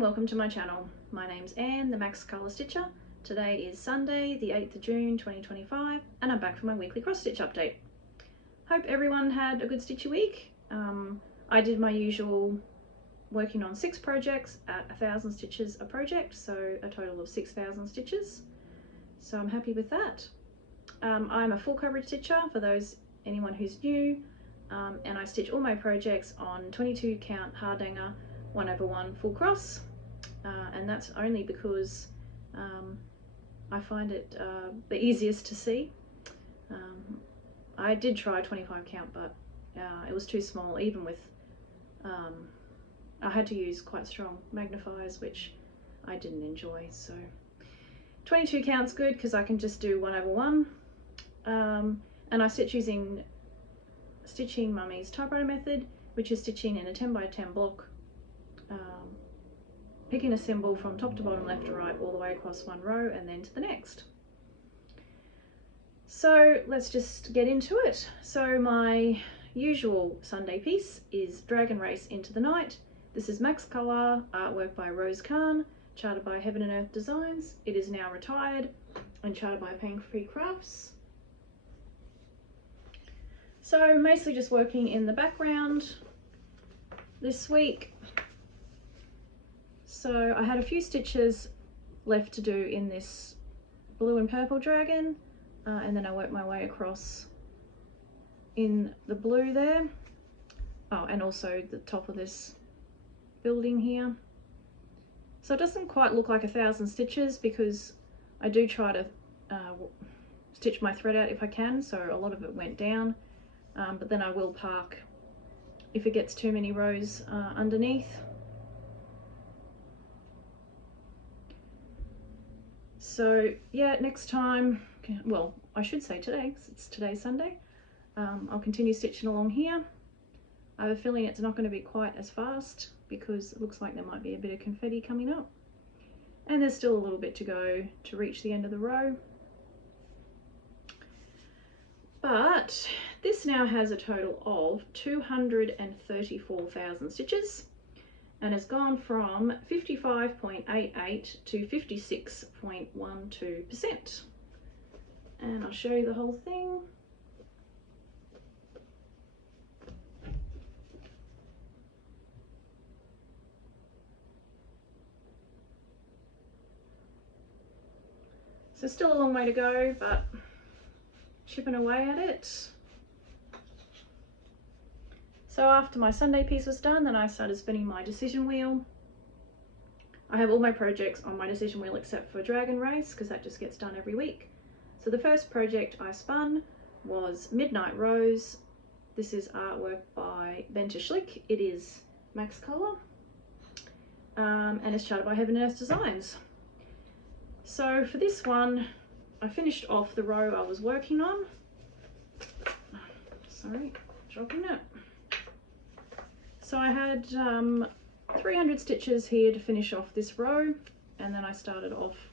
and welcome to my channel. My name's Anne, the Max Colour Stitcher. Today is Sunday, the 8th of June 2025, and I'm back for my weekly cross stitch update. Hope everyone had a good stitchy week. I did my usual working on 6 projects at 1,000 stitches a project, so a total of 6,000 stitches. So I'm happy with that. I'm a full coverage stitcher for anyone who's new, and I stitch all my projects on 22 count hardanger 1/1 full cross, and that's only because I find it the easiest to see. I did try 25 count, but it was too small. Even with I had to use quite strong magnifiers, which I didn't enjoy. So 22 count's good because I can just do 1/1, and I stitch using Stitching Mummy's typewriter method, which is stitching in a 10 by 10 block, picking a symbol from top to bottom, left to right, all the way across one row and then to the next. So let's just get into it. So my usual Sunday piece is Dragon Race Into the Night. This is Max Colour, artwork by Rose Khan, charted by Heaven and Earth Designs. It is now retired and charted by Pain Free Crafts. So mostly just working in the background this week. So I had a few stitches left to do in this blue and purple dragon, and then I worked my way across in the blue there. Oh, and also the top of this building here. So it doesn't quite look like 1,000 stitches because I do try to stitch my thread out if I can, so a lot of it went down, but then I will park if it gets too many rows underneath. So yeah, next time, well, I should say today, because today's Sunday, I'll continue stitching along here. I have a feeling it's not going to be quite as fast because it looks like there might be a bit of confetti coming up. And there's still a little bit to go to reach the end of the row. But this now has a total of 234,000 stitches and has gone from 55.88 to 56.12%. And I'll show you the whole thing. So still a long way to go, but chipping away at it. So after my Sunday piece was done, then I started spinning my decision wheel. I have all my projects on my decision wheel except for Dragon Race because that just gets done every week. So the first project I spun was Midnight Rose. This is artwork by Bente Schlick. It is Max Colour, and it's charted by Heaven and Earth Designs. So for this one, I finished off the row I was working on. Sorry, dropping it. So I had 300 stitches here to finish off this row, and then I started off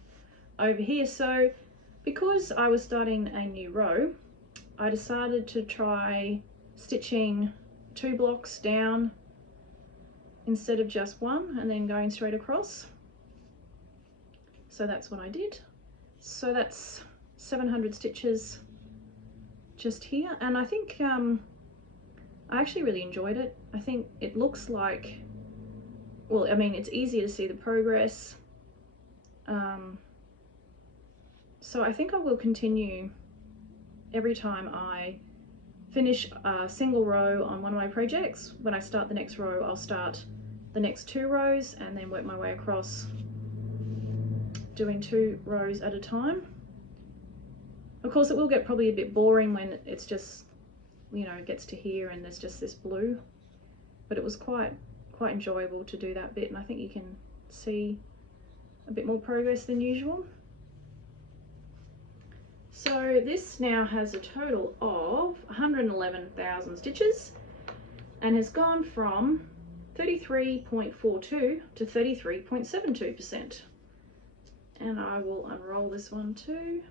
over here. So because I was starting a new row, I decided to try stitching 2 blocks down instead of just one and then going straight across. So that's what I did. So that's 700 stitches just here, and I think I actually really enjoyed it. I think it looks like, well, I mean, it's easier to see the progress. So I think I will continue every time I finish a single row on one of my projects. When I start the next row, I'll start the next 2 rows and then work my way across, doing 2 rows at a time. Of course, it will get probably a bit boring when it's just, you know, it gets to here and there's just this blue, but it was quite enjoyable to do that bit, and I think you can see a bit more progress than usual. So this now has a total of 111,000 stitches and has gone from 33.42 to 33.72%. And I will unroll this one too.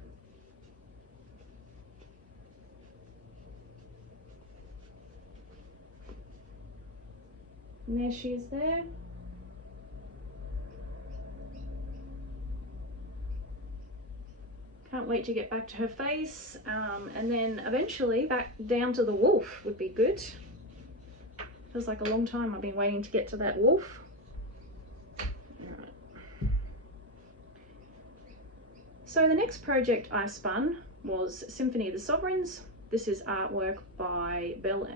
And there she is there. Can't wait to get back to her face, and then eventually back down to the wolf would be good. Feels like a long time I've been waiting to get to that wolf. Right. So the next project I spun was Symphony of the Sovereigns. This is artwork by Bill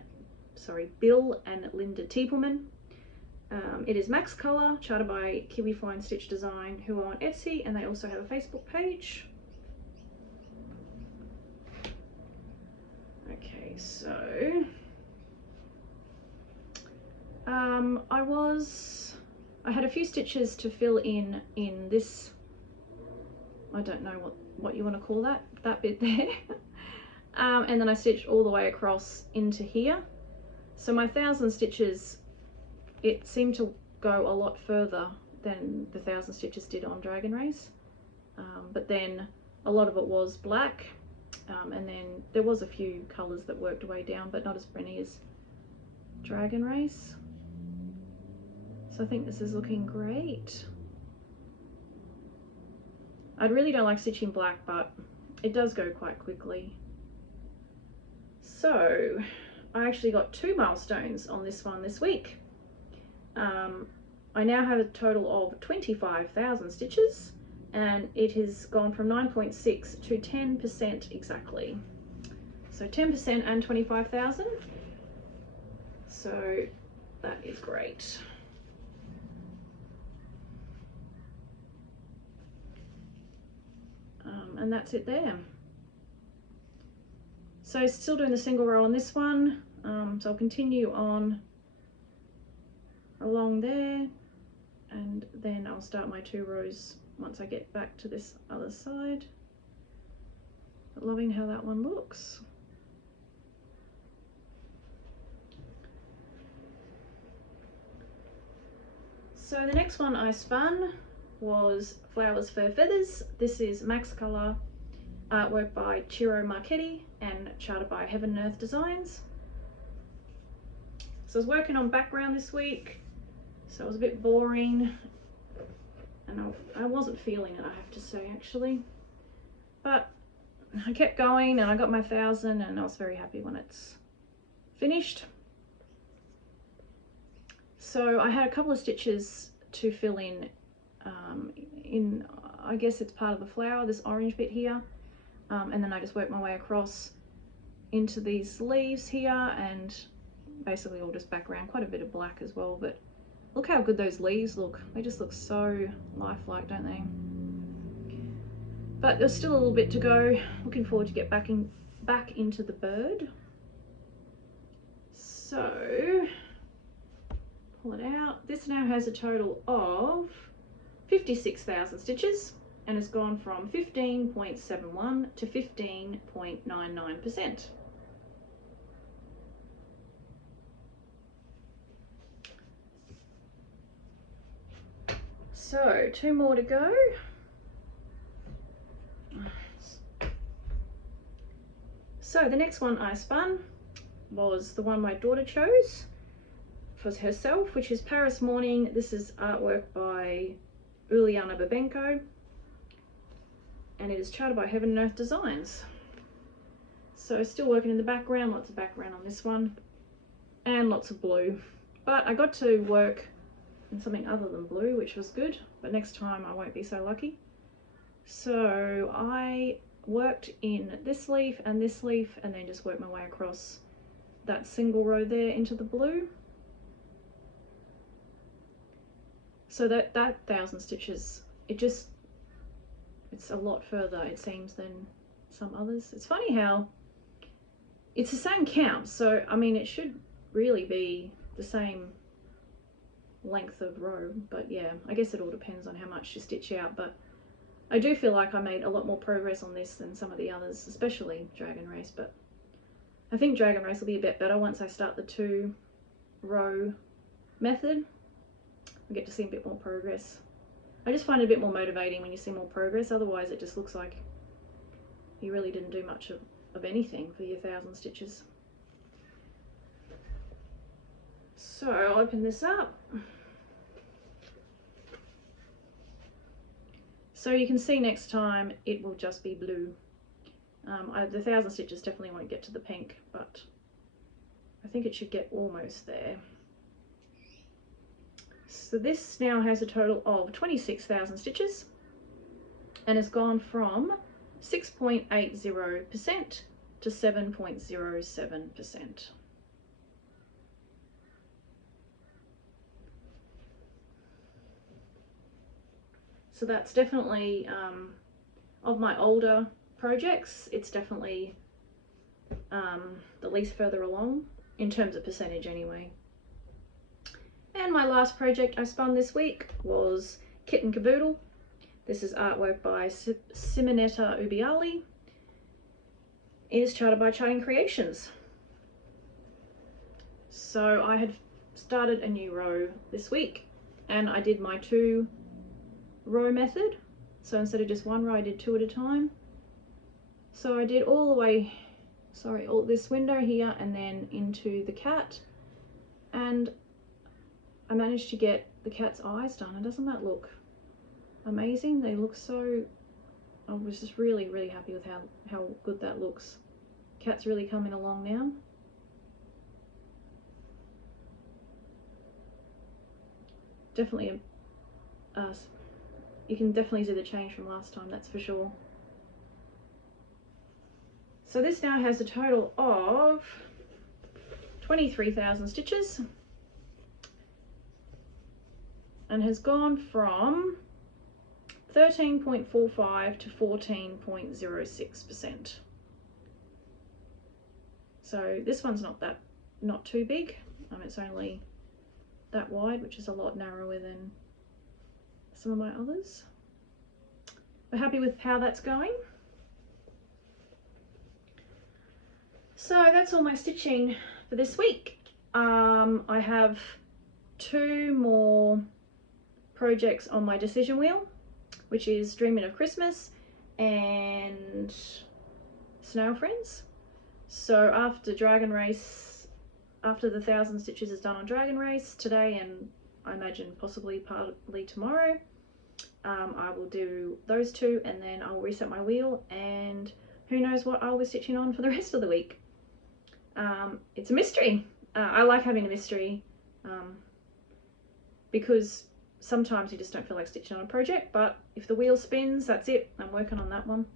and Linda Tiepelman. It is Max Colour, charted by Kiwi Fine Stitch Design, who are on Etsy, and they also have a Facebook page. Okay, so I had a few stitches to fill in this, I don't know what you want to call that bit there. And then I stitched all the way across into here. So my 1,000 stitches, it seemed to go a lot further than the 1,000 stitches did on Dragon Race. But then a lot of it was black, and then there was a few colours that worked way down, but not as many as Dragon Race. So I think this is looking great. I really don't like stitching black, but it does go quite quickly. So I actually got 2 milestones on this one this week. I now have a total of 25,000 stitches, and it has gone from 9.6 to 10% exactly. So 10% and 25,000. So that is great. And that's it there. So still doing the single row on this one. So I'll continue on along there, and then I'll start my 2 rows once I get back to this other side. But loving how that one looks. So the next one I spun was Flowers, Fur, Feathers. This is Max Colour, artwork by Ciro Marchetti and charted by Heaven and Earth Designs. So I was working on background this week, so it was a bit boring, and I wasn't feeling it, I have to say, actually. But I kept going, and I got my 1,000, and I was very happy when it's finished. So I had a couple of stitches to fill in, I guess it's part of the flower, this orange bit here, and then I just worked my way across into these leaves here, and basically all just background, quite a bit of black as well. But look how good those leaves look. They just look so lifelike, don't they? But there's still a little bit to go. Looking forward to get back into the bird. So pull it out. This now has a total of 56,000 stitches, and it's gone from 15.71 to 15.99%. So 2 more to go. So the next one I spun was the one my daughter chose for herself, which is Paris Morning. This is artwork by Uliana Babenko, and it is charted by Heaven and Earth Designs. So still working in the background, lots of background on this one, and lots of blue. But I got to work in something other than blue, which was good, but next time I won't be so lucky. So I worked in this leaf and this leaf, and then just worked my way across that single row there into the blue. So that 1,000 stitches, it's a lot further, it seems, than some others. It's funny how it's the same count, so I mean it should really be the same length of row, but yeah, I guess it all depends on how much you stitch out. But I do feel like I made a lot more progress on this than some of the others, especially Dragon Race. But I think Dragon Race will be a bit better once I start the 2 row method. I get to see a bit more progress. I just find it a bit more motivating when you see more progress, otherwise it just looks like you really didn't do much of anything for your 1,000 stitches. So I'll open this up. So you can see next time it will just be blue. The 1,000 stitches definitely won't get to the pink, but I think it should get almost there. So this now has a total of 26,000 stitches and has gone from 6.80% to 7.07%. So that's definitely, of my older projects, it's definitely the least further along, in terms of percentage anyway. And my last project I spun this week was Kitten Kaboodle. This is artwork by Simonetta Ubbiali. It is charted by Charting Creations. So I had started a new row this week and I did my 2-row method. So instead of just 1 row, I did 2 at a time. So I did all the way, all this window here and then into the cat, and I managed to get the cat's eyes done. And doesn't that look amazing? They look so, I was just really happy with how good that looks. Cat's really coming along now. Definitely you can definitely see the change from last time, that's for sure. So this now has a total of 23,000 stitches and has gone from 13.45 to 14.06%. So this one's not too big. It's only that wide, which is a lot narrower than some of my others. We're happy with how that's going. So that's all my stitching for this week. I have 2 more projects on my decision wheel, which is Dreaming of Christmas and Snail Friends. So after Dragon Race, after the 1,000 stitches is done on Dragon Race today, and I imagine possibly partly tomorrow, I will do those 2 and then I'll reset my wheel, and who knows what I'll be stitching on for the rest of the week. It's a mystery. I like having a mystery because sometimes you just don't feel like stitching on a project, but if the wheel spins, that's it. I'm working on that one.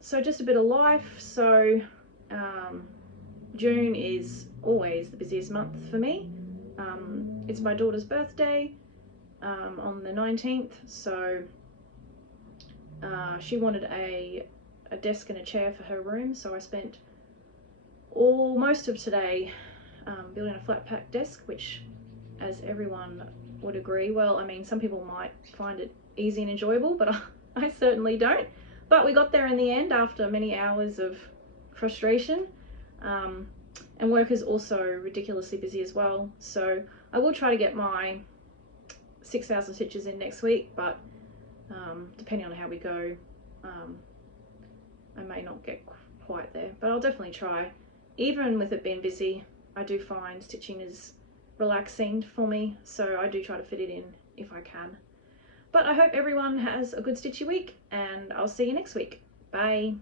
So just a bit of life. So June is always the busiest month for me. It's my daughter's birthday on the 19th, so she wanted a desk and a chair for her room, so I spent most of today building a flat pack desk, which, as everyone would agree, well, I mean, some people might find it easy and enjoyable, but I certainly don't. But we got there in the end after many hours of frustration, and work is also ridiculously busy as well, so I will try to get my 6,000 stitches in next week, but depending on how we go, I may not get quite there, but I'll definitely try. Even with it being busy, I do find stitching is relaxing for me, so I do try to fit it in if I can. But I hope everyone has a good stitchy week, and I'll see you next week. Bye.